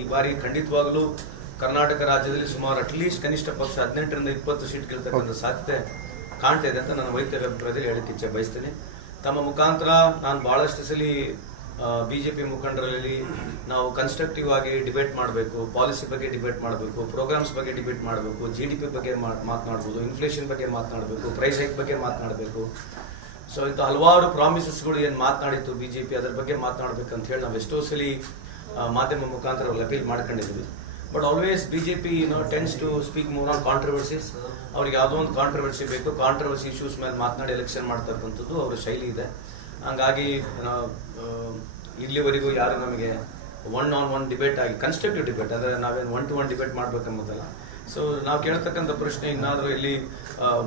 ಈ ಬಾರಿ ಖಂಡಿತವಾಗಲೂ ಕರ್ನಾಟಕ ರಾಜ್ಯದಲ್ಲಿ ಸುಮಾರು ಅಟ್ಲೀಸ್ಟ್ ಕನಿಷ್ಠ ಪಕ್ಷ ಹದಿನೆಂಟರಿಂದ ಇಪ್ಪತ್ತು ಸೀಟ್ ಗೆಲ್ತಕ್ಕಂಥ ಸಾಧ್ಯತೆ ಕಾಣ್ತಾ ಇದೆ ಅಂತ ನಾನು ವೈದ್ಯರ ಅಭಿಪ್ರಾಯದಲ್ಲಿ ಹೇಳಲಿಕ್ಕೆ ಇಚ್ಛೆ ಬಯಸ್ತೇನೆ. ತಮ್ಮ ಮುಖಾಂತರ ನಾನು ಬಹಳಷ್ಟು ಸಲ ಬಿಜೆಪಿ ಮುಖಂಡರಲ್ಲಿ ನಾವು ಕನ್ಸ್ಟ್ರಕ್ಟಿವ್ ಆಗಿ ಡಿಬೇಟ್ ಮಾಡಬೇಕು ಪಾಲಿಸಿ ಬಗ್ಗೆ ಡಿಬೇಟ್ ಮಾಡಬೇಕು ಪ್ರೋಗ್ರಾಮ್ಸ್ ಬಗ್ಗೆ ಡಿಬೇಟ್ ಮಾಡಬೇಕು ಜಿ ಡಿ ಪಿ ಬಗ್ಗೆ ಮಾತನಾಡ್ಬೋದು ಇನ್ಫ್ಲೇಷನ್ ಬಗ್ಗೆ ಮಾತನಾಡಬೇಕು ಪ್ರೈಸ್ ಹೈಕ್ ಬಗ್ಗೆ ಮಾತನಾಡಬೇಕು. ಸೊ ಇಂಥ ಹಲವಾರು ಪ್ರಾಮಿಸಸ್ಗಳು ಏನು ಮಾತನಾಡಿತ್ತು ಬಿಜೆಪಿ ಅದರ ಬಗ್ಗೆ ಮಾತನಾಡಬೇಕಂತ ಹೇಳಿ ನಾವು ಎಷ್ಟೋ ಸಲ ಮಾಧ್ಯಮ ಮುಖಾಂತರ ಅಪೀಲ್ ಮಾಡ್ಕೊಂಡಿದ್ವಿ but always B J P no tends to speak more on controversies ಅವ್ರಿಗೆ ಯಾವುದೋ ಒಂದು ಕಾಂಟ್ರವರ್ಸಿ ಬೇಕು ಕಾಂಟ್ರವರ್ಸಿ ಇಶ್ಯೂಸ್ ಮೇಲೆ ಮಾತನಾಡಿ ಎಲೆಕ್ಷನ್ ಮಾಡ್ತಕ್ಕಂಥದ್ದು ಅವರ ಶೈಲಿ ಇದೆ. ಹಂಗಾಗಿ ಇಲ್ಲಿವರೆಗೂ ಯಾರು ನಮಗೆ ಒನ್ ಆನ್ ಒನ್ ಡಿಬೇಟ್ ಆಗಿ ಕನ್ಸ್ಟ್ರಕ್ಟಿವ್ ಡಿಬೇಟ್ ಅಂದರೆ ನಾವೇನು ಒನ್ ಟು ಒನ್ ಡಿಬೇಟ್ ಮಾಡಬೇಕೆಂಬುದಲ್ಲ. ಸೊ ನಾವು ಕೇಳ್ತಕ್ಕಂಥ ಪ್ರಶ್ನೆ ಇನ್ನಾದರೂ ಇಲ್ಲಿ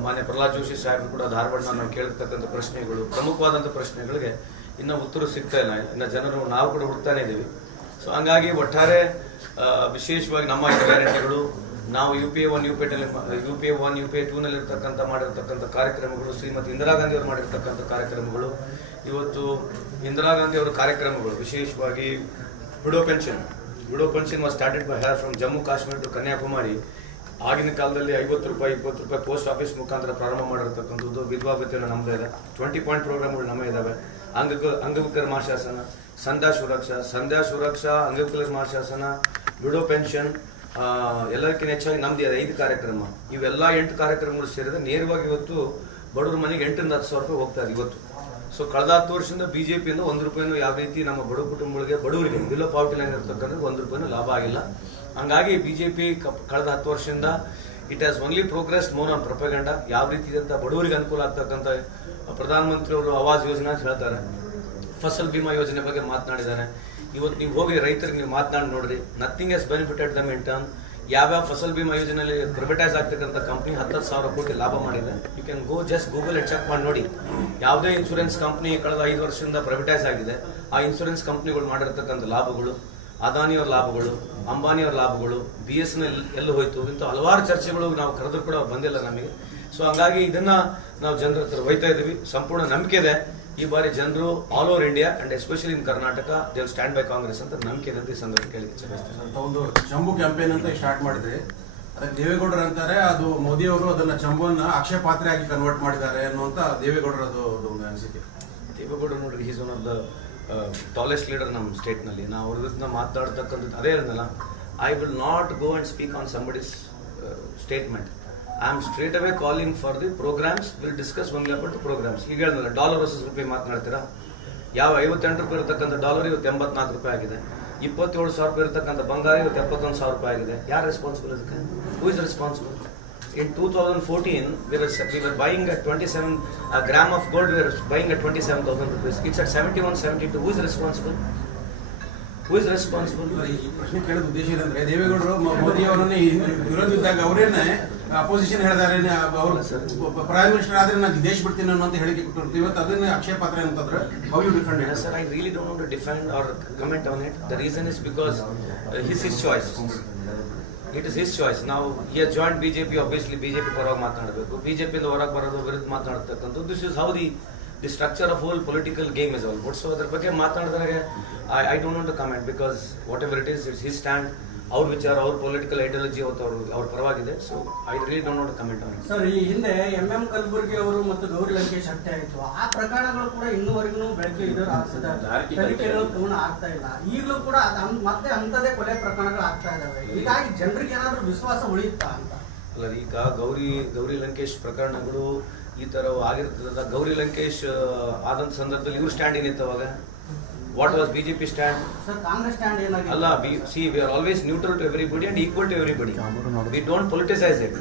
ಮಾನ್ಯ ಪ್ರಹ್ಲಾದ್ ಜೋಶಿ ಸಾಹೇಬರು ಕೂಡ ಧಾರವಾಡ ನಾವು ಕೇಳ್ತಕ್ಕಂಥ ಪ್ರಶ್ನೆಗಳು, ಪ್ರಮುಖವಾದಂಥ ಪ್ರಶ್ನೆಗಳಿಗೆ ಇನ್ನೂ ಉತ್ತರ ಸಿಗ್ತಾ ಇಲ್ಲ. ಇನ್ನು ಜನರು, ನಾವು ಕೂಡ ಹುಡ್ತಾನೆ ಇದ್ದೀವಿ. ಸೊ ಹಂಗಾಗಿ ಒಟ್ಟಾರೆ ವಿಶೇಷವಾಗಿ ನಮ್ಮ ಗ್ಯಾರಂಟಿಗಳು, ನಾವು U P A one U P U P A one U P A ಟೂನಲ್ಲಿ ಇರ್ತಕ್ಕಂಥ ಮಾಡಿರ್ತಕ್ಕಂಥ ಕಾರ್ಯಕ್ರಮಗಳು, ಶ್ರೀಮತಿ ಇಂದಿರಾ ಗಾಂಧಿ ಅವರು ಮಾಡಿರ್ತಕ್ಕಂಥ ಕಾರ್ಯಕ್ರಮಗಳು, ಇವತ್ತು ಇಂದಿರಾ ಗಾಂಧಿ ಅವರ ಕಾರ್ಯಕ್ರಮಗಳು, ವಿಶೇಷವಾಗಿ widow pension widow pension was started by her from Jammu Kashmir to Kanyakumari ಆಗಿನ ಕಾಲದಲ್ಲಿ ಐವತ್ತು ರೂಪಾಯಿ, ಇಪ್ಪತ್ತು ರೂಪಾಯಿ ಪೋಸ್ಟ್ ಆಫೀಸ್ ಮುಖಾಂತರ ಪ್ರಾರಂಭ ಮಾಡಿರ್ತಕ್ಕಂಥದ್ದು, ವಿಧವಾ ನಮ್ಮದೇ ಇದೆ. ಟ್ವೆಂಟಿ ಪಾಯಿಂಟ್ ಪ್ರೋಗ್ರಾಮ್ಗಳು ನಮ್ಮ ಇದ್ದಾವೆ ಅಂಗ ಅಂಗವಿಕಲ ಮಾಶಾಸನ ಸಂಧ್ಯಾ ಸುರಕ್ಷಾ ಸಂಧ್ಯಾ ಸುರಕ್ಷಾ, ಅಂಗವಿಕಲ ಮಹಾಶಾಸನ, ವಿಡೋ ಪೆನ್ಷನ್ ಎಲ್ಲಕ್ಕಿಂತ ಹೆಚ್ಚಾಗಿ ನಮ್ದು ಐದು ಕಾರ್ಯಕ್ರಮ. ಇವೆಲ್ಲ ಎಂಟು ಕಾರ್ಯಕ್ರಮಗಳು ಸೇರಿದ್ರೆ ನೇರವಾಗಿ ಇವತ್ತು ಬಡವ್ರ ಮನೆಗೆ ಎಂಟರಿಂದ ಹತ್ತು ಸಾವಿರ ರೂಪಾಯಿ ಹೋಗ್ತಾರೆ ಇವತ್ತು. ಸೊ ಕಳೆದ ಹತ್ತು ವರ್ಷದಿಂದ ಬಿ ಜೆ ಪಿಯಿಂದ ಒಂದು ರೂಪಾಯಿನೂ ಯಾವ ರೀತಿ ನಮ್ಮ ಬಡ ಕುಟುಂಬಗಳಿಗೆ, ಬಡವರಿಗೆ ಬಿಲೋ ಪಾವರ್ಟಿ ಲೈನ್ ಇರ್ತಕ್ಕಂಥ ಒಂದು ರೂಪಾಯಿನೂ ಲಾಭ ಆಗಿಲ್ಲ. ಹಂಗಾಗಿ ಬಿಜೆಪಿ ಕಳೆದ ಹತ್ತು ವರ್ಷದಿಂದ it has only progress more on propaganda. ಯಾವ ರೀತಿ ಅಂತ ಬಡವರಿಗೆ ಅನುಕೂಲ ಆಗ್ತಕ್ಕಂಥ ಪ್ರಧಾನಮಂತ್ರಿಯವರು ಆವಾಸ್ ಯೋಜನೆ ಅಂತ ಹೇಳ್ತಾರೆ. ಫಸಲ್ ಬಿಮಾ ಯೋಜನೆ ಬಗ್ಗೆ ಮಾತನಾಡಿದ್ದಾರೆ. ಇವತ್ತು ನೀವು ಹೋಗಿ ರೈತರಿಗೆ ನೀವು ಮಾತನಾಡಿ ನೋಡ್ರಿ. Nothing is benefited them in term ಯಾವ್ಯಾವ ಫಸಲ್ ಬಿಮಾ ಯೋಜನೆಯಲ್ಲಿ ಪ್ರೈವೇಟೈಸ್ ಆಗ್ತಕ್ಕಂಥ ಕಂಪ್ನಿ ಹತ್ತತ್ತು ಸಾವಿರ ಕೋಟಿ ಲಾಭ ಮಾಡಿದೆ. You can go just Google check ಮಾಡಿ ನೋಡಿ. ಯಾವುದೇ ಇನ್ಶೂರೆನ್ಸ್ ಕಂಪ್ನಿ ಕಳೆದ ಐದು ವರ್ಷದಿಂದ ಪ್ರೈವೇಟೈಸ್ ಆಗಿದೆ. ಆ ಇನ್ಶೂರೆನ್ಸ್ ಕಂಪ್ನಿಗಳು ಮಾಡಿರ್ತಕ್ಕಂಥ ಲಾಭಗಳು, ಅದಾನಿಯವ್ರ ಲಾಭಗಳು, ಅಂಬಾನಿಯವ್ರ ಲಾಭಗಳು ಬಿ ಎಸ್ ಎನ್ ಎಲ್, ಎಲ್ಲಿ ಹೋಯ್ತು. ಇಂಥ ಹಲವಾರು ಚರ್ಚೆಗಳು ನಾವು ಕರೆದ್ರು ಕೂಡ ಬಂದಿಲ್ಲ ನಮಗೆ. ಸೊ ಹಂಗಾಗಿ ಇದನ್ನ ನಾವು ಜನರ ಹತ್ರ ಒಯ್ತಾ ಇದ್ದೀವಿ. ಸಂಪೂರ್ಣ ನಂಬಿಕೆ ಇದೆ. ಈ ಬಾರಿ ಜನರು all over India and especially in Karnataka they've stand by Congress ಅಂತ ನಂಬಿಕೆ ಅಂತ ಈ ಸಂದರ್ಭ ಕೇಳಿದ್ದೆ ಇಚ್ಛೆ ಬಯಸ್ತೇನೆ. ಅಂತ ಒಂದು ಚಂಬು ಕ್ಯಾಂಪೇನ್ ಅಂತ ಸ್ಟಾರ್ಟ್ ಮಾಡಿದ್ರಿ. ಅದಕ್ಕೆ ದೇವೇಗೌಡರು ಅಂತಾರೆ ಅದು ಮೋದಿ ಅವರು ಅದನ್ನ ಚಂಬುವನ್ನ ಅಕ್ಷಯ ಪಾತ್ರೆ ಆಗಿ ಕನ್ವರ್ಟ್ ಮಾಡಿದ್ದಾರೆ ಅನ್ನುವಂತ ದೇವೇಗೌಡರ ಅದು ಒಂದು ಅನಿಸಿಕೆ. ದೇವೇಗೌಡರು ನೋಡ್ರಿ is one of the tallest leader ನಮ್ಮ ಸ್ಟೇಟ್ನಲ್ಲಿ ನಾವು ಅವ್ರ ವಿರುದ್ಧ ಮಾತಾಡ್ತಕ್ಕಂಥದ್ದು ಅದೇ ಇರೋದಲ್ಲ I will not go and speak on somebody's statement I am straight away calling for the programmes will discuss only about programmes ಈಗ ಹೇಳಿದ್ನಲ್ಲ ಡಾಲರ್ ವರ್ಸಸ್ ರೂಪಾಯಿ ಮಾತನಾಡ್ತೀರಾ ಯಾವ ಐವತ್ತೆಂಟು ರೂಪಾಯಿ ಇರತಕ್ಕಂಥ ಡಾಲರ್ ಇವತ್ತು ಎಂಬತ್ನಾಲ್ಕು ರೂಪಾಯಿ ಆಗಿದೆ ಇಪ್ಪತ್ತೇಳು ಸಾವಿರ ರೂಪಾಯಿ ಇರತಕ್ಕಂಥ ಬಂಗಾರ ಇವತ್ತು ಎಪ್ಪತ್ತೊಂದು ಸಾವಿರ ರೂಪಾಯಿ ಆಗಿದೆ ಯಾರು ರೆಸ್ಪಾನ್ಸಿಬಲ್ ಅದಕ್ಕೆ who is responsible In 2014, we were, we were buying at 27, a gram of gold, we were buying at 27,000 rupees. It's at 71, 72. Who is responsible? Who is responsible? ಈ ಪ್ರಶ್ನೆ ಕೇಳೋದು ಉದ್ದೇಶ ಏನಂದ್ರೆ ದೇವೇಗೌಡರು ಮೋದಿ ಅವರನ್ನೇ ವಿರೋಧ ಅವರೇನೆ ಅಪೋಸಿಷನ್ ಹೇಳಿದಾರೆ ಅವರು ಪ್ರೈಮ್ ಮಿನಿಸ್ಟರ್ ಆದ್ರೆ ನಾನು ದೇಶ ಬಿಡ್ತೀನಿ ಅನ್ನೋಂತ ಹೇಳಿಕೆ ಕೊಟ್ಟಿರ್ತೀವಿ ಇವತ್ತು ಅದನ್ನ ಅಕ್ಷಯ ಪಾತ್ರ ಅಂತಂದ್ರೆ how you defend it sir I really don't want to defend or comment on it the reason is because his is choice it is his choice ನಾವು ಈ he ಬಿಜೆಪಿ ಆಬ್ವಿಯಸ್ಲಿ ಬಿಜೆಪಿ ಪರವಾಗಿ ಮಾತನಾಡಬೇಕು ಬಿಜೆಪಿಯಿಂದ ಹೊರಗೆ ಬರೋದು ವಿರುದ್ಧ ಮಾತನಾಡ್ತಕ್ಕಂಥದ್ದು this is how the the structure of whole political game is all but so ಅದ್ರ ಬಗ್ಗೆ ಮಾತನಾಡಿದಾಗ I I don't want to comment because whatever it is it's his stand ಅವ್ರ ವಿಚಾರ ಅವ್ರ ಪೊಲಿಟಿಕಲ್ ಐಡಿಯಾಲಜಿ ಅವತ್ತು ಅವ್ರ ಅವ್ರ ಪರವಾಗಿದೆ. So I really don't not comment on sir ಈ ಹಿಂದೆ ಎಂ ಎಂ ಕಲಬುರ್ಗಿ ಅವರು ಮತ್ತು ಗೌರಿ ಲಂಕೇಶ್ ಹತ್ಯೆ ಆಯಿತು. ಆ ಪ್ರಕರಣಗಳು ಕೂಡ ಇನ್ನೂವರೆಗೂ ಬೆಳಗ್ಗೆ ಇದರ ತನಿಖೆಗಳು ಪೂರ್ಣ ಆಗ್ತಾ ಇಲ್ಲ. ಈಗಲೂ ಕೂಡ ಮತ್ತೆ ಅಂಥದೇ ಕೊಲೆ ಪ್ರಕರಣಗಳು ಆಗ್ತಾ ಇದಾವೆ. ಹೀಗಾಗಿ ಜನರಿಗೆ ಏನಾದರೂ ವಿಶ್ವಾಸ ಉಳಿಯುತ್ತಾ ಅಂತ? ಅಲ್ಲ ಈಗ ಗೌರಿ ಗೌರಿ ಲಂಕೇಶ್ ಪ್ರಕರಣಗಳು ಈ ತರ ಆಗಿರ್ತದ. ಗೌರಿ ಲಂಕೇಶ್ ಆದಂಥ ಆದಂತ ಸಂದರ್ಭದಲ್ಲಿ ಇವ್ರು ಸ್ಟ್ಯಾಂಡ್ ಇತ್ತು ಅವಾಗ. ವಾಟ್ ವಾಸ್ ಬಿಜೆಪಿ ಸ್ಟ್ಯಾಂಡ್ ಅಲ್ಲ ಬಿ ಸ್ಟ್ಯಾಂಡ್ ಅಲ್ಲ see we are always neutral to everybody and equal to everybody we don't politicise it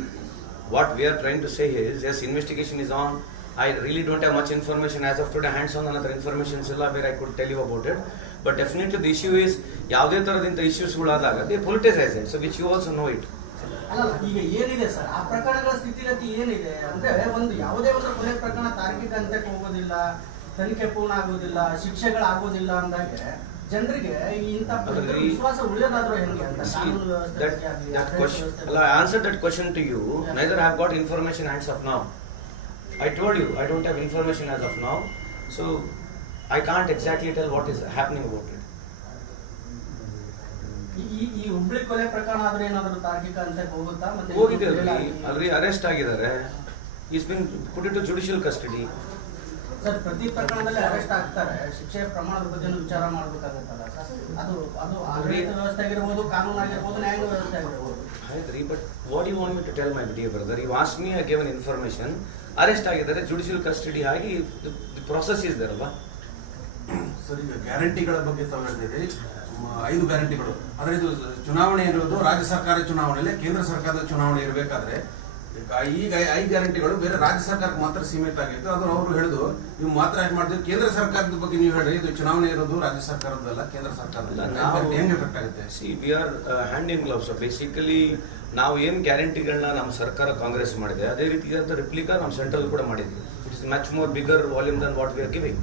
what we are trying to say is is investigation is on I really don't have much information as of to hands on ಅನ್ನೋ ಇನ್ಫಾರ್ಮೇಷನ್ಸ್ ಇಲ್ಲ ಬೇರೆ I could tell you about it but definitely the issue is ಯಾವುದೇ ತರದಿಂದ ಇಶ್ಯೂಸ್ಗಳಾದಾಗ they politicise it so which you also know it ಅಲ್ಲ ಈಗ ಏನಿದೆ sir ಆ ಪ್ರಕರಣಗಳ ಸ್ಥಿತಿಗತಿ ಏನಿದೆ? ಅಂದ್ರೆ ಒಂದು ಯಾವುದೇ ಒಂದು ಕೊಲೆ ಪ್ರಕರಣ ತಾರ್ಕಿಕ ಹಂತಕ್ಕೆ ಹೋಗೋದಿಲ್ಲ. ತನಿಖೆ ಪೂರ್ಣ ಆಗೋದಿಲ್ಲ ಶಿಕ್ಷೆಗಳಾಗೋದಿಲ್ಲ ಅಂದಾಗ ಜನರಿಗೆ ಇಂಥ ವಿಶ್ವಾಸ ಉಳಿಯೋದಾದ್ರೂ ಹೆಂಗೆ ಅಂತ? ಕಾನೂನು ವ್ಯವಸ್ಥೆ that, ಬಗ್ಗೆ ಆಗ್ಲಿ, that ಆಡಳಿತ have got well, I of that I told you I don't have got as of ನಾವು so I told exactly tell what have information as of now, so I can't exactly tell what is happening about it. ಈ ಈ ಹುಬ್ಳಿ ಕೊಲೆ ಪ್ರಕರಣ ಆದ್ರೆ ಏನಾದರೂ ತಾರ್ಕಿಕ ಅಂತ ಹೋಗುತ್ತಾ? ಮತ್ತೆ ಹೋಗಿದೆ ಅಲ್ರಿ ಅರೆಸ್ಟ್ ಆಗಿದ್ದಾರೆ. Is been put to judicial custody sir ಪ್ರತಿ ಪ್ರಕರಣದಲ್ಲಿ ಅರೆಸ್ಟ್ ಆಗ್ತಾರೆ. ಶಿಕ್ಷೆಯ ಪ್ರಮಾಣದ ಬಗ್ಗೆ ವಿಚಾರ ಮಾಡ್ಬೇಕಾಗತ್ತಲ್ಲ ಸರ್? ಅದು ಅದು ಆಡಳಿತ ವ್ಯವಸ್ಥೆ ಆಗಿರ್ಬೋದು ಕಾನೂನು ಆಗಿರ್ಬೋದು ನ್ಯಾಯಾಂಗ ವ್ಯವಸ್ಥೆ ಆಗಿರ್ಬೋದು ಆಯ್ತ್ರಿ but what you want me to tell my dear brother you ask me I given information arrest ಆಗಿದ್ದಾರೆ ಜುಡಿಷಿಯಲ್ ಕಸ್ಟಡಿ ಆಗಿ ಪ್ರೊಸೆಸ್ ಇಸ್ ದರ್ ಅಲ್ವಾ? ಸರ್ ಈಗ ಗ್ಯಾರಂಟಿಗಳ ಬಗ್ಗೆ ತಾವು ಐದು ಗ್ಯಾರಂಟಿಗಳು. ಆದರೆ ಇದು ಚುನಾವಣೆ ಇರುವುದು ರಾಜ್ಯ ಸರ್ಕಾರ ಚುನಾವಣೆಯಲ್ಲಿ ಕೇಂದ್ರ ಸರ್ಕಾರದ ಚುನಾವಣೆ ಇರಬೇಕಾದ್ರೆ ಈಗ ಐದು ಗ್ಯಾರಂಟಿಗಳು ಬೇರೆ ರಾಜ್ಯ ಸರ್ಕಾರಕ್ಕೆ ಮಾತ್ರ ಸೀಮಿತ ಆಗಿತ್ತು. ಅದು ಅವರು ಹೇಳಿದ್ರು ನೀವು ಮಾತ್ರ ಏನ್ ಮಾಡ್ತೀವಿ ಕೇಂದ್ರ ಸರ್ಕಾರದ ಬಗ್ಗೆ ನೀವು ಹೇಳಿ ಇದು ಚುನಾವಣೆ ಇರೋದು ರಾಜ್ಯ ಸರ್ಕಾರದಲ್ಲ ಕೇಂದ್ರ ಸರ್ಕಾರದಲ್ಲ ನಾವು- ಹೆಂಗ್ ಎಫೆಕ್ಟ್ ಆಗುತ್ತೆ? See we are hand in glove basically ನಾವು ಏನು ಗ್ಯಾರಂಟಿಗಳನ್ನ ನಮ್ಮ ಸರ್ಕಾರ ಕಾಂಗ್ರೆಸ್ ಮಾಡಿದೆ ಅದೇ ರೀತಿಯಾದ ರಿಪ್ಲಿಕಾ ನಮ್ಮ ಸೆಂಟ್ರಲ್ ಕೂಡ ಮಾಡಿದ್ವಿ. It's much more bigger volume than what we are giving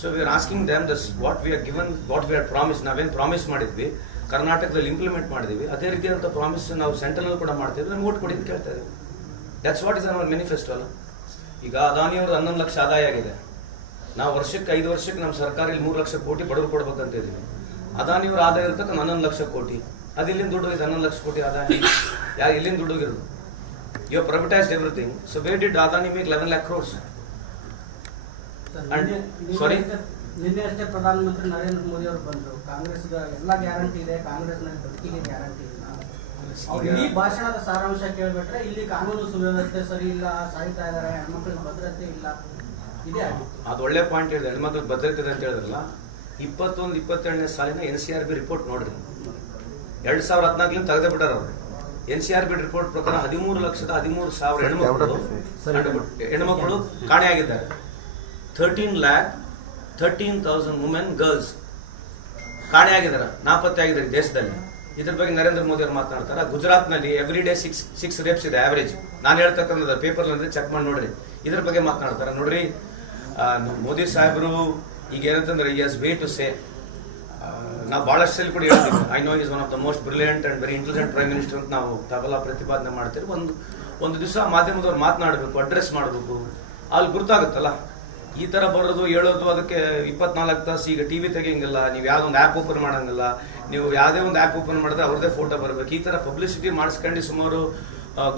so we are asking them thus what we are given what we are promise ನಾವೇನು ಪ್ರಾಮಿಸ್ ಮಾಡಿದ್ವಿ ಕರ್ನಾಟಕದಲ್ಲಿ ಇಂಪ್ಲಿಮೆಂಟ್ ಮಾಡಿದ್ವಿ. ಅದೇ ರೀತಿಯಾದಂಥ ಪ್ರಾಮಿಸ್ ನಾವು ಸೆಂಟ್ರಲ್ ಕೂಡ ಮಾಡ್ತೀವಿ ನಮ್ಗೆ ಓಟ್ ಕೊಡಿ ಅಂತ ಕೇಳ್ತಾ ಇದ್ದೀವಿ that's what is our manifesto ಅಲ್ಲ ಈಗ ಅದಾನಿಯವ್ರದ್ದು ಹನ್ನೊಂದು ಲಕ್ಷ ಆದಾಯ ಆಗಿದೆ. ನಾವು ವರ್ಷಕ್ಕೆ ಐದು ವರ್ಷಕ್ಕೆ ನಮ್ಮ ಸರ್ಕಾರ ಇಲ್ಲಿ ಮೂರು ಲಕ್ಷ ಕೋಟಿ ಬಡವರು ಕೊಡ್ಬೇಕಂತ ಇದ್ದೀವಿ. ಅದಾನಿಯವ್ರ ಆದಾಯ ಇರ್ತಕ್ಕ ಹನ್ನೊಂದು ಲಕ್ಷ ಕೋಟಿ. ಅದು ಇಲ್ಲಿಂದ ದುಡ್ಡು ಹೋಗಿದೆ ಹನ್ನೊಂದು ಲಕ್ಷ ಕೋಟಿ ಆದಾಯ. ಯಾರು ಇಲ್ಲಿಂದ ದುಡ್ಡು ಹೋಗಿರೋದು? You privatised everything so way did Adani make eleven lakh crores sorry ನಿನ್ನೆ-? ಅಷ್ಟೇ- ಪ್ರಧಾನಮಂತ್ರಿ ನರೇಂದ್ರ ಮೋದಿ ಅವರು ಬಂದರು. ಕಾಂಗ್ರೆಸ್ ಎಲ್ಲ ಗ್ಯಾರಂಟಿ ಇದೆ ಕಾಂಗ್ರೆಸ್ನಲ್ಲಿ ಬದುಕಿಗೆ ಗ್ಯಾರಂಟಿ ಇಲ್ಲ. ಈ ಭಾಷಣದ ಸಾರಾಂಶ ಕೇಳ್ಬಿಟ್ರೆ ಇಲ್ಲಿ ಕಾನೂನು ಸುವ್ಯವಸ್ಥೆ ಸರಿ ಇಲ್ಲ ಸಾಯ್ತಾ ಇದಾರೆ ಹೆಣ್ಮಕ್ಳಿಗೆ ಭದ್ರತೆ ಇಲ್ಲ. ಇದೆ ಆಗಿತ್ತು. ಅದು ಒಳ್ಳೆ ಪಾಯಿಂಟ್ ಹೇಳಿದೆ. ಹೆಣ್ಮಕ್ಳಿಗೆ ಭದ್ರತೆ ಇದೆ ಅಂತ ಹೇಳಿದ್ರಲ್ಲ? ಇಪ್ಪತ್ತೊಂದು ಇಪ್ಪತ್ತೆರಡನೇ ಸಾಲಿನ N C R B report ನೋಡ್ರಿ ಎರಡ್ ಸಾವಿರದ ಹದಿನಾಲ್ಕಲಿಂದ ತೆಗೆದೇ ಬಿಟ್ಟಾರ ಅವರು. N C R B report ಪ್ರಕಾರ ಹದಿಮೂರು ಲಕ್ಷದ ಹದಿಮೂರು ಸಾವಿರ ಹೆಣ್ಮಕ್ಳು ಹೆಣ್ಮಕ್ಳು ಕಾಣೆಯಾಗಿದ್ದಾರೆ. Thirteen lakh thirteen thousand women girls ಕಾಣೆಯಾಗಿದ್ದಾರೆ. ನಾಪತ್ತೆ ಆಗಿದ್ದಾರೆ ದೇಶದಲ್ಲಿ. ಇದ್ರ ಬಗ್ಗೆ ನರೇಂದ್ರ ಮೋದಿ ಅವರು ಮಾತನಾಡ್ತಾರೆ. ಗುಜರಾತ್ನಲ್ಲಿ every day six six rapes ಇದೆ ಆವರೇಜ್ ನಾನು ಹೇಳ್ತಕ್ಕಂಥದ್ದು ಪೇಪರ್ ಚೆಕ್ ಮಾಡಿ ನೋಡ್ರಿ. ಇದ್ರ ಬಗ್ಗೆ ಮಾತನಾಡ್ತಾರೆ. ನೋಡ್ರಿ ಮೋದಿ ಸಾಹೇಬರು ಈಗ ಏನಂತಂದ್ರೆ ಎಸ್ ವೇ ಟು ಸೇ ನಾವು ಬಹಳಷ್ಟು ಸಲ ಕೂಡ ಹೇಳ್ತೀವಿ. I know is one of the most brilliant and very intelligent prime minister ಅಂತ ನಾವು ತಬಲ ಪ್ರತಿಪಾದನೆ ಮಾಡ್ತೀವಿ. ಒಂದು ಒಂದು ದಿವಸ ಮಾಧ್ಯಮದವ್ರು ಮಾತನಾಡಬೇಕು ಅಡ್ರೆಸ್ ಮಾಡಬೇಕು. ಅಲ್ಲಿ ಗುರ್ತಾಗುತ್ತಲ್ಲ. ಈ ತರ ಬರೋದು, ಹೇಳೋದು, ಅದಕ್ಕೆ ಇಪ್ಪತ್ನಾಲ್ಕು ತಾಸು ಈಗ ಟಿವಿ ತೆಗಿಯಂಗಿಲ್ಲ. ನೀವು ಯಾವುದೊಂದು ಆ್ಯಪ್ ಓಪನ್ ಮಾಡಂಗಿಲ್ಲ. ನೀವು ಯಾವುದೇ ಒಂದು ಆ್ಯಪ್ ಓಪನ್ ಮಾಡಿದ್ರೆ ಅವ್ರದೇ ಫೋಟೋ ಬರಬೇಕು. ಈ ಥರ ಪಬ್ಲಿಸಿಟಿ ಮಾಡಿಸ್ಕೊಂಡು ಸುಮಾರು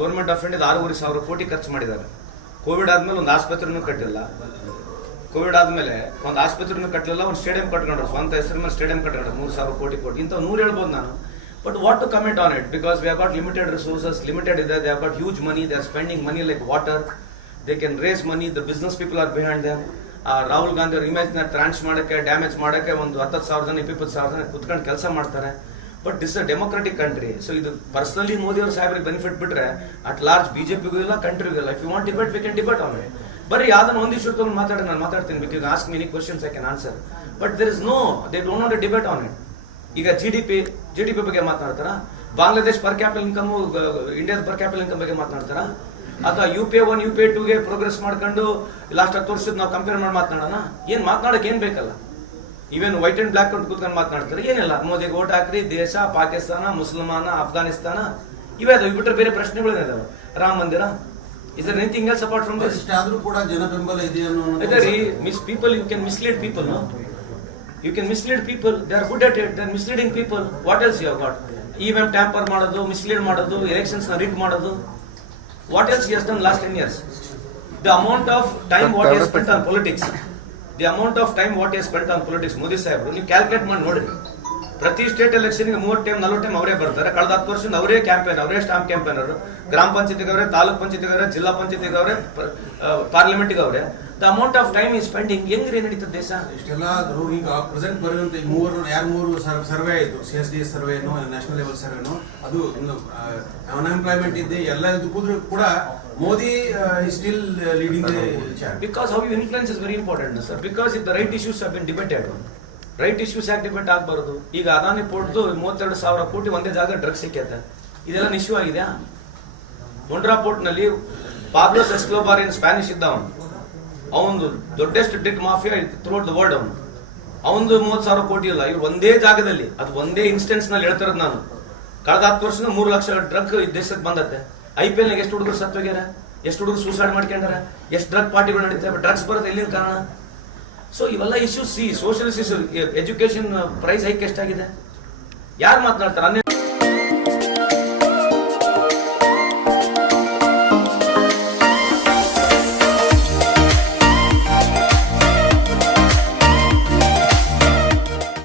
ಗೌರ್ಮೆಂಟ್ ಆಫ್ ಇಂಡಿಯಾದ ಆರೂವರೆ ಸಾವಿರ ಕೋಟಿ ಖರ್ಚು ಮಾಡಿದ್ದಾರೆ. ಕೋವಿಡ್ ಆದಮೇಲೆ ಒಂದು ಆಸ್ಪತ್ರೆನೂ ಕಟ್ಟಿಲ್ಲ. ಕೋವಿಡ್ ಆದಮೇಲೆ ಒಂದು ಆಸ್ಪತ್ರೆನೂ ಕಟ್ಟಲಿಲ್ಲ, ಒಂದು ಸ್ಟೇಡಿಯಂ ಕಟ್ಕೊಂಡ್ರು. ಸ್ವಂತ ಹೆಸರು ಮೇಲೆ ಸ್ಟೇಡಿಯಂ ಕಟ್ಕೊಂಡ್ರು. ಮೂರು ಸಾವಿರ ಕೋಟಿ ಕೋಟಿ ಇಂಥ ನೂರು ಹೇಳ್ಬೋದು ನಾನು. But what to comment on it because we got limited resources limited ಇದೆ they got huge money they are spending money like water they can raise money the business people are behind them Rahul Gandhi ಅವ್ರ ಇಮೇಜ್ನ ಟ್ರಾನ್ಸ್ ಮಾಡೋಕ್ಕೆ damage ಮಾಡೋಕ್ಕೆ ಒಂದು ಹತ್ತತ್ತು ಸಾವಿರ ಜನ, ಇಪ್ಪತ್ತು ಸಾವಿರ ಜನ ಕುತ್ಕೊಂಡು ಕೆಲಸ ಮಾಡ್ತಾರೆ. But this a democratic country so ಇದು ಪರ್ಸನಲಿ ಮೋದಿ ಅವ್ರ ಸಾಹೇಬ್ರಿಗೆ ಬೆನಿಫಿಟ್ ಬಿಟ್ರೆ ಅಟ್ ಲಾರ್ಜ್ ಬಿಜೆಪಿಗೂ ಇಲ್ಲ ಕಂಟ್ರಿಗೂ ಇಲ್ಲ. If you want debate we can debate on it ಬರೀ ಯಾವ್ದನ್ನ ಒಂದು ಇಶ್ಯೂ ತಗೊಂಡು ಮಾತಾಡಿ, ನಾನು ಮಾತಾಡ್ತೀನಿ. Because ask many questions I can answer but there is no they don't not debate on it ಈಗ G D P G D P ಬಗ್ಗೆ ಮಾತನಾಡ್ತಾರ? ಬಾಂಗ್ಲಾದೇಶ್ ಪರ್ ಕ್ಯಾಪಿಟಲ್ ಇನ್ಕಮ್ ಇಂಡಿಯಾದ ಪರ್ ಕ್ಯಾಪಿಟಲ್ ಇನ್ಕಮ್ ಬಗ್ಗೆ ಮಾತನಾಡ್ತಾರ? ಅಥವಾ U P one U P ಟೂಗೆ progress ಮಾಡ್ಕೊಂಡು last ಹತ್ತು ವರ್ಷದ ನಾವು ಕಂಪೇರ್ ಮಾಡಿ ಮಾತನಾಡೋಣ? ಏನು ಮಾತನಾಡಕ್ಕೆ ಏನು ಬೇಕಲ್ಲ? ಇವೇನು ವೈಟ್ ಅಂಡ್ ಬ್ಲಾಕ್ ಅಂತ ಕೂತ್ಕೊಂಡು ಮಾತನಾಡ್ತಾರೆ. ಏನಿಲ್ಲ ಮೋದಿಗೆ ಓಟ್ ಹಾಕ್ರಿ ದೇಶ ಪಾಕಿಸ್ತಾನ ಮುಸಲ್ಮಾನ ಅಫ್ಘಾನಿಸ್ತಾನ ಇವೇ ಅದು ಬಿಟ್ಟರೆ ಬೇರೆ ಪ್ರಶ್ನೆಗಳೇನಿದಾವೆ Rama Mandir is there anything else apart from this ಆದರೂ ಕೂಡ ಜನ ಬೆಂಬಲ ಇದೆ ಅನ್ನೋ ರೀ miss people you can mislead people you can mislead people they are good at it they are misleading people what else you got EVM tamper ಮಾಡೋದು mislead ಮಾಡೋದು ಎಲೆಕ್ಷನ್ಸ್ನ ರೀಡ್ ಮಾಡೋದು. What else has done last ten years the amount of time what is spent on politics the amount of time what is spent on politics Modi ಸಾಹೇಬ್ರು ನೀವು calculate ಮಾಡಿ ನೋಡಿ. ಪ್ರತಿ ಸ್ಟೇಟ್ ಎಲೆಕ್ಷನ್ಗೆ ಮೂವತ್ತು ಟೈಮ್ ನಲ್ವತ್ತು ಟೈಮ್ ಅವರೇ ಬರ್ತಾರೆ. ಕಳೆದ ಹತ್ತು ವರ್ಷದಿಂದ ಅವರೇ ಕ್ಯಾಂಪೇನ್ ಅವರೇ ಸ್ಟಾಂಪ್ ಕ್ಯಾಂಪೇನರ್ ಗ್ರಾಮ ಪಂಚಾಯತಿಗೆ ಅವರೇ, ತಾಲೂಕ್ ಪಂಚಾಯತಿಗೆ ಅವರೇ, ಜಿಲ್ಲಾ ಪಂಚಾಯತಿಗೆ ಅವರೇ ಪಾರ್ಲಿಮೆಂಟ್ಗೆ ಅವರೇ. The amount of time is spending ಹೆಂಗ್ರಿ ನಡೀತದೆ ದೇಶ? ಇಷ್ಟೆಲ್ಲ ಆದ್ರೂ ಈಗ ಪ್ರೆಸೆಂಟ್ ಬರುವಂತ ಈ ಮೂವರು ಯಾರು ಮೂರು ಸರ್ವೆ ಆಯಿತು ಸಿ ಎಸ್ ಡಿ ಎಸ್ ಸರ್ವೇನೋ ನ್ಯಾಷನಲ್ ಲೆವೆಲ್ ಸರ್ವೇನು ಅದು ಇನ್ನು ಅನ್ಎಂಪ್ಲಾಯ್ಮೆಂಟ್ ಇದೆ ಎಲ್ಲ ಇದಕ್ಕೂ ಕೂಡ Modi still leading because how you influence is very important sir because if the right issues have been debated right issues ಯಾಕೆ ಡಿಬೇಟ್ ಆಗಬಾರದು. ಈಗ ಅದಾನಿ ಪೋರ್ಟ್ದು ಮೂವತ್ತೆರಡು ಸಾವಿರ ಕೋಟಿ ಒಂದೇ ಜಾಗ ಡ್ರಗ್ಸ್ ಸಿಕ್ಕೈತೆ ಇದೆಲ್ಲ ಇಶ್ಯೂ ಆಗಿದೆಯಾ ಮುಂಡ್ರಾ ಪೋರ್ಟ್ನಲ್ಲಿ ಪಾಬ್ಲೋಸ್ ಎಸ್ಕ್ಲೋಬಾರ್ ಏನ್ ಸ್ಪ್ಯಾನಿಶ್ ಇದ್ದ ಅವನು ದೊಡ್ಡೆಸ್ಟ್ drug mafia throughout the world ಅವನು ಅವನು ಮೂವತ್ತು ಸಾವಿರ ಕೋಟಿ ಇಲ್ಲ ಇವ್ರು ಒಂದೇ ಜಾಗದಲ್ಲಿ, ಅದು ಒಂದೇ ಇನ್ಸ್ಟೆನ್ಸ್ನಲ್ಲಿ ಹೇಳ್ತಿರೋದು ನಾನು. ಕಳೆದ ಹತ್ತು ವರ್ಷದ ಮೂರು ಲಕ್ಷ ಡ್ರಗ್ ದೇಶಕ್ಕೆ ಬಂದತ್ತೆ ಐ ಪಿ ಎಲ್ ನಾಗ ಎಷ್ಟು ಹುಡುಗರು ಸತ್ತೋಗ್ಯಾರ ಎಷ್ಟು ಹುಡುಗರು ಸೂಸೈಡ್ ಮಾಡ್ಕೊಂಡಾರ? ಎಷ್ಟು ಡ್ರಗ್ ಪಾರ್ಟಿಗಳು ನಡೀತವೆ ಡ್ರಗ್ಸ್ ಬರೋದು ಎಲ್ಲಿನ ಕಾರಣ? ಸೊ ಇವೆಲ್ಲ issues see social issues education price hike ಎಷ್ಟಾಗಿದೆ? ಯಾರು ಮಾತನಾಡ್ತಾರೆ?